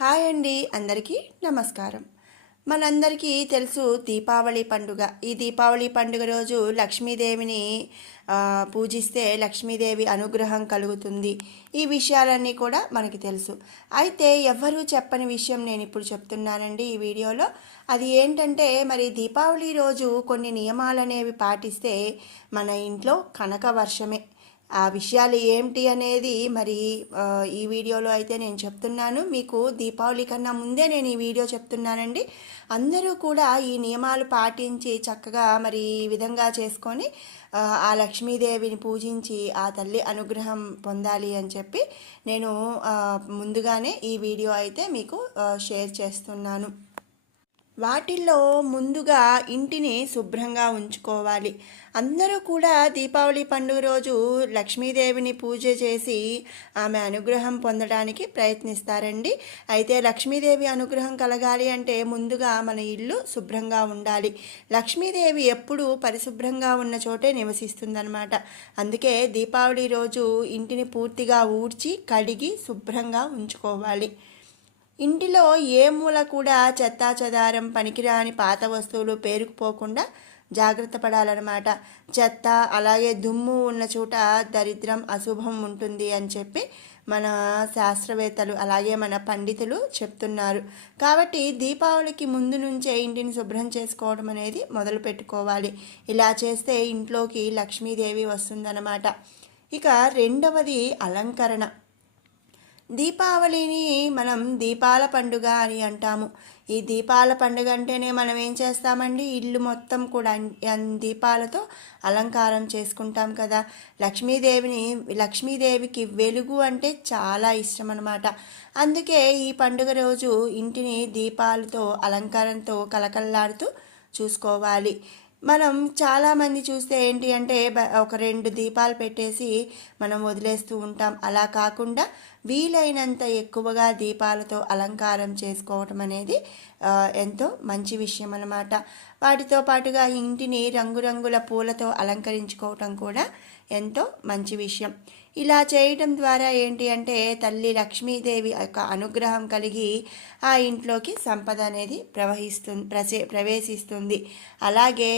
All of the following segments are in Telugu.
హాయ్ అండి, అందరికీ నమస్కారం. మనందరికీ తెలుసు దీపావళి పండుగ. ఈ దీపావళి పండుగ రోజు లక్ష్మీదేవిని పూజిస్తే లక్ష్మీదేవి అనుగ్రహం కలుగుతుంది. ఈ విషయాలన్నీ కూడా మనకి తెలుసు. అయితే ఎవ్వరూ చెప్పని విషయం నేను ఇప్పుడు చెప్తున్నానండి ఈ వీడియోలో. అది ఏంటంటే, మరి దీపావళి రోజు కొన్ని నియమాలు అనేవి పాటిస్తే మన ఇంట్లో కనక వర్షమే. ఆ విషయాలు ఏమిటి అనేది మరి ఈ వీడియోలో అయితే నేను చెప్తున్నాను. మీకు దీపావళి కన్నా ముందే నేను ఈ వీడియో చెప్తున్నానండి. అందరూ కూడా ఈ నియమాలు పాటించి చక్కగా మరి ఈ విధంగా చేసుకొని ఆ లక్ష్మీదేవిని పూజించి ఆ తల్లి అనుగ్రహం పొందాలి అని చెప్పి నేను ముందుగానే ఈ వీడియో అయితే మీకు షేర్ చేస్తున్నాను. వాటిల్లో ముందుగా ఇంటిని శుభ్రంగా ఉంచుకోవాలి. అందరూ కూడా దీపావళి పండుగ రోజు లక్ష్మీదేవిని పూజ చేసి ఆమె అనుగ్రహం పొందడానికి ప్రయత్నిస్తారండి. అయితే లక్ష్మీదేవి అనుగ్రహం కలగాలి అంటే ముందుగా మన ఇల్లు శుభ్రంగా ఉండాలి. లక్ష్మీదేవి ఎప్పుడూ పరిశుభ్రంగా ఉన్న చోటే నివసిస్తుందన్నమాట. అందుకే దీపావళి రోజు ఇంటిని పూర్తిగా ఊడ్చి కడిగి శుభ్రంగా ఉంచుకోవాలి. ఇంటిలో ఏ మూల కూడా చెత్తాచెదారం పనికిరాని పాత వస్తువులు పేరుకుపోకుండా జాగ్రత్త పడాలన్నమాట. చెత్త అలాగే దుమ్ము ఉన్న చోట దరిద్రం అశుభం ఉంటుంది అని చెప్పి మన శాస్త్రవేత్తలు అలాగే మన పండితులు చెప్తున్నారు. కాబట్టి దీపావళికి ముందు నుంచే ఇంటిని శుభ్రం చేసుకోవడం అనేది మొదలు పెట్టుకోవాలి. ఇలా చేస్తే ఇంట్లోకి లక్ష్మీదేవి వస్తుందన్నమాట. ఇక రెండవది అలంకరణ. దీపావళిని మనం దీపాల పండుగ అని అంటాము. ఈ దీపాల పండుగ అంటేనే మనం ఏం చేస్తామండి, ఇల్లు మొత్తం కూడా దీపాలతో అలంకారం చేసుకుంటాం కదా. లక్ష్మీదేవికి వెలుగు అంటే చాలా ఇష్టం అన్నమాట. అందుకే ఈ పండుగ రోజు ఇంటిని దీపాలతో అలంకారంతో కలకల్లాడుతూ చూసుకోవాలి. మనం చాలామంది చూస్తే ఏంటి అంటే ఒక 2 దీపాలు పెట్టేసి మనం వదిలేస్తూ ఉంటాం. అలా కాకుండా వీలైనంత ఎక్కువగా దీపాలతో అలంకారం చేసుకోవటం అనేది ఎంతో మంచి విషయం అన్నమాట. వాటితో పాటుగా ఇంటిని రంగురంగుల పూలతో అలంకరించుకోవటం కూడా ఎంతో మంచి విషయం. ఇలా చేయటం ద్వారా ఏంటి అంటే తల్లి లక్ష్మీదేవి యొక్క అనుగ్రహం కలిగి ఆ ఇంట్లోకి సంపద అనేది ప్రవేశిస్తుంది. అలాగే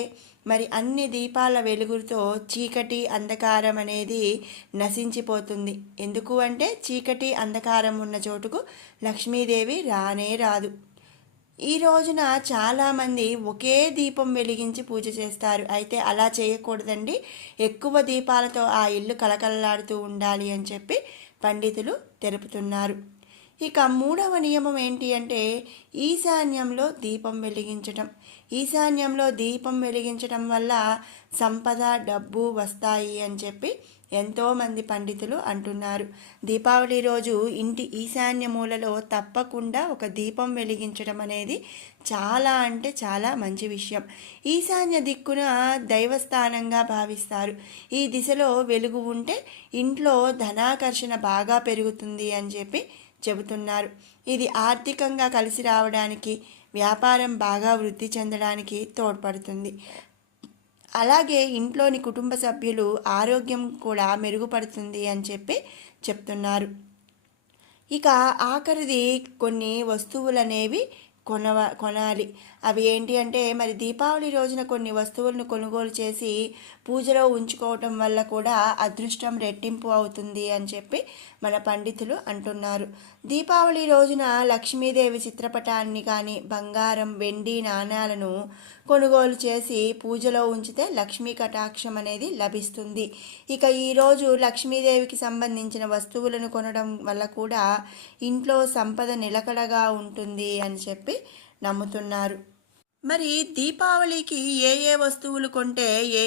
మరి అన్ని దీపాల వెలుగుతో చీకటి అంధకారం అనేది నశించిపోతుంది. ఎందుకు అంటే చీకటి అంధకారం ఉన్న చోటుకు లక్ష్మీదేవి రానే రాదు. ఈ రోజున చాలామంది ఒకే దీపం వెలిగించి పూజ చేస్తారు. అయితే అలా చేయకూడదండి. ఎక్కువ దీపాలతో ఆ ఇల్లు కలకలలాడుతూ ఉండాలి అని చెప్పి పండితులు తెలుపుతున్నారు. ఇక మూడవ నియమం ఏంటి అంటే ఈశాన్యంలో దీపం వెలిగించటం. ఈశాన్యంలో దీపం వెలిగించటం వల్ల సంపద డబ్బు వస్తాయి అని చెప్పి ఎంతోమంది పండితులు అంటున్నారు. దీపావళి రోజు ఇంటి ఈశాన్య మూలలో తప్పకుండా ఒక దీపం వెలిగించడం అనేది చాలా అంటే చాలా మంచి విషయం. ఈశాన్య దిక్కున దైవస్థానంగా భావిస్తారు. ఈ దిశలో వెలుగు ఉంటే ఇంట్లో ధనాకర్షణ బాగా పెరుగుతుంది అని చెప్పి చెబుతున్నారు. ఇది ఆర్థికంగా కలిసి రావడానికి, వ్యాపారం బాగా వృద్ధి చెందడానికి తోడ్పడుతుంది. అలాగే ఇంట్లోని కుటుంబ సభ్యులు ఆరోగ్యం కూడా మెరుగుపడుతుంది అని చెప్పి చెప్తున్నారు. ఇక ఆఖరిది కొన్ని వస్తువులు అనేవి కొనాలి. అవి ఏంటి అంటే మరి దీపావళి రోజున కొన్ని వస్తువులను కొనుగోలు చేసి పూజలో ఉంచుకోవటం వల్ల కూడా అదృష్టం రెట్టింపు అవుతుంది అని చెప్పి మన పండితులు అంటున్నారు. దీపావళి రోజున లక్ష్మీదేవి చిత్రపటాన్ని కానీ బంగారం వెండి నాణ్యాలను కొనుగోలు చేసి పూజలో ఉంచితే లక్ష్మీ కటాక్షం అనేది లభిస్తుంది. ఇక ఈరోజు లక్ష్మీదేవికి సంబంధించిన వస్తువులను కొనడం వల్ల కూడా ఇంట్లో సంపద నిలకడగా ఉంటుంది అని చెప్పి నమ్ముతున్నారు. మరి దీపావళికి ఏ ఏ వస్తువులు కొంటే ఏ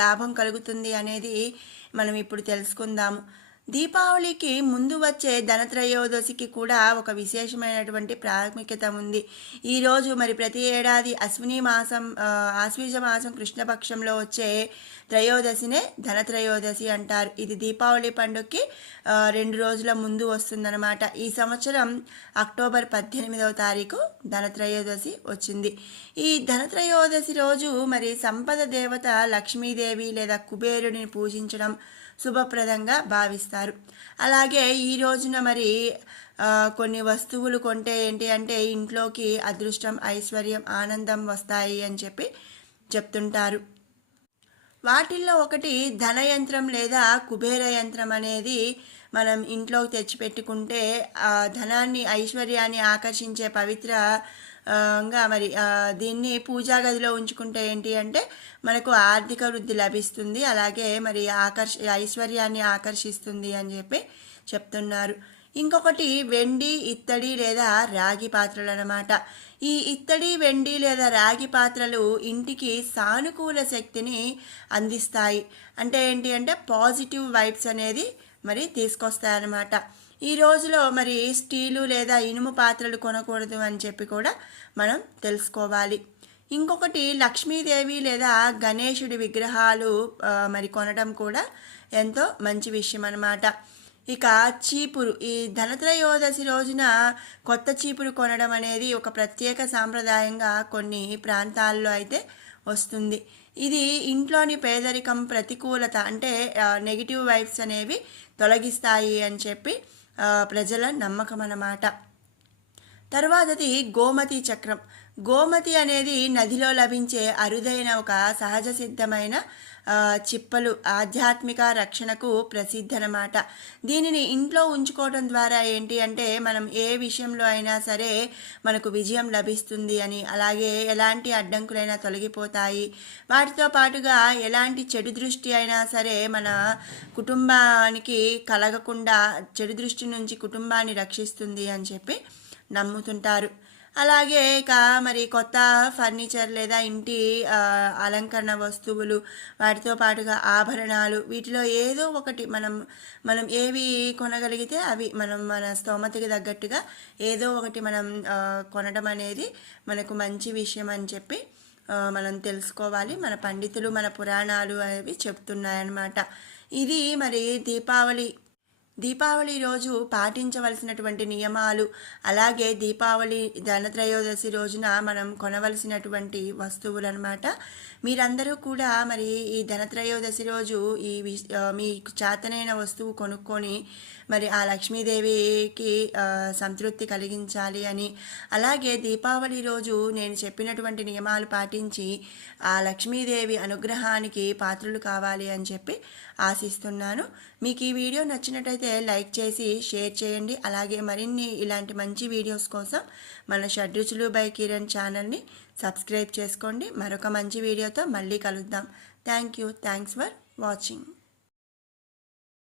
లాభం కలుగుతుంది అనేది మనం ఇప్పుడు తెలుసుకుందాము. దీపావళికి ముందు వచ్చే ధనత్రయోదశికి కూడా ఒక విశేషమైనటువంటి ప్రాముఖ్యత ఉంది. ఈరోజు మరి ప్రతి ఏడాది ఆశ్వీజ మాసం కృష్ణపక్షంలో వచ్చే త్రయోదశినే ధనత్రయోదశి అంటారు. ఇది దీపావళి పండుగకి 2 రోజుల ముందు వస్తుందన్నమాట. ఈ సంవత్సరం అక్టోబర్ 18వ తారీఖు ధనత్రయోదశి వచ్చింది. ఈ ధనత్రయోదశి రోజు మరి సంపద దేవత లక్ష్మీదేవి లేదా కుబేరుడిని పూజించడం, శుభప్రదంగా భావిస్తారు. అలాగే ఈ రోజున మరి కొన్ని వస్తువులు కొంటే ఏంటి అంటే ఇంట్లోకి అదృష్టం, ఐశ్వర్యం, ఆనందం వస్తాయి అని చెప్పి చెప్తుంటారు. వాటిల్లో ఒకటి ధనయంత్రం లేదా కుబేర యంత్రం అనేది మనం ఇంట్లోకి తెచ్చిపెట్టుకుంటే ధనాన్ని, ఐశ్వర్యాన్ని ఆకర్షించే పవిత్ర గా మరి దీన్ని పూజా గదిలో ఉంచుకుంటే ఏంటి అంటే మనకు ఆర్థిక వృద్ధి లభిస్తుంది, అలాగే మరి ఐశ్వర్యాన్ని ఆకర్షిస్తుంది అని చెప్పి చెప్తున్నారు. ఇంకొకటి వెండి, ఇత్తడి లేదా రాగి పాత్రలు అన్నమాట. ఈ ఇత్తడి, వెండి లేదా రాగి పాత్రలు ఇంటికి సానుకూల శక్తిని అందిస్తాయి. అంటే ఏంటి అంటే పాజిటివ్ వైబ్స్ అనేది మరి తీసుకొస్తాయన్నమాట. ఈ రోజులో మరి స్టీలు లేదా ఇనుము పాత్రలు కొనకూడదు అని చెప్పి కూడా మనం తెలుసుకోవాలి. ఇంకొకటి లక్ష్మీదేవి లేదా గణేశుడి విగ్రహాలు మరి కొనడం కూడా ఎంతో మంచి విషయం అన్నమాట. ఇక చీపురు, ఈ ధనత్రయోదశి రోజున కొత్త చీపురు కొనడం అనేది ఒక ప్రత్యేక సాంప్రదాయంగా కొన్ని ప్రాంతాల్లో అయితే వస్తుంది. ఇది ఇంట్లోని పేదరికం, ప్రతికూలత అంటే నెగిటివ్ వైబ్స్ అనేవి తొలగిస్తాయి అని చెప్పి ప్రజల నమ్మకం అన్నమాట. తర్వాతది గోమతి చక్రం. గోమతి అనేది నదిలో లభించే అరుదైన ఒక సహజ సిద్ధమైన చిప్పలు, ఆధ్యాత్మిక రక్షణకు ప్రసిద్ధి అన్నమాట. దీనిని ఇంట్లో ఉంచుకోవడం ద్వారా ఏంటి అంటే మనం ఏ విషయంలో అయినా సరే మనకు విజయం లభిస్తుంది అని, అలాగే ఎలాంటి అడ్డంకులైనా తొలగిపోతాయి, వాటితో పాటుగా ఎలాంటి చెడు దృష్టి అయినా సరే మన కుటుంబానికి కలగకుండా చెడు దృష్టి నుంచి కుటుంబాన్ని రక్షిస్తుంది అని చెప్పి నమ్ముతుంటారు. అలాగే ఇక మరి కొత్త ఫర్నిచర్ లేదా ఇంటి అలంకరణ వస్తువులు, వాటితో పాటుగా ఆభరణాలు, వీటిలో ఏదో ఒకటి మనం ఏవి కొనగలిగితే అవి మన స్తోమతకి తగ్గట్టుగా ఏదో ఒకటి మనం కొనడం అనేది మనకు మంచి విషయం అని చెప్పి మనం తెలుసుకోవాలి. మన పండితులు, మన పురాణాలు అవి చెప్తున్నాయన్నమాట. ఇది మరి దీపావళి రోజు పాటించవలసినటువంటి నియమాలు, అలాగే దీపావళి ధనత్రయోదశి రోజున మనం కొనవలసినటువంటి వస్తువులు అన్నమాట. మీరందరూ కూడా మరి ఈ ధనత్రయోదశి రోజు మీకు చేతనైన వస్తువు కొనుక్కొని మరి ఆ లక్ష్మీదేవికి సంతృప్తి కలిగించాలి అని, అలాగే దీపావళి రోజు నేను చెప్పినటువంటి నియమాలు పాటించి ఆ లక్ష్మీదేవి అనుగ్రహానికి పాత్రలు కావాలి అని చెప్పి ఆశిస్తున్నాను. మీకు ఈ వీడియో నచ్చినట్టయితే లైక్ చేసి షేర్ చేయండి. అలాగే మరిన్ని ఇలాంటి మంచి వీడియోస్ కోసం మన షడ్రుచులు బై కిరణ్ ఛానల్ని సబ్స్క్రైబ్ చేసుకోండి. మరొక మంచి వీడియోతో మళ్ళీ కలుద్దాం. Thanks for watching.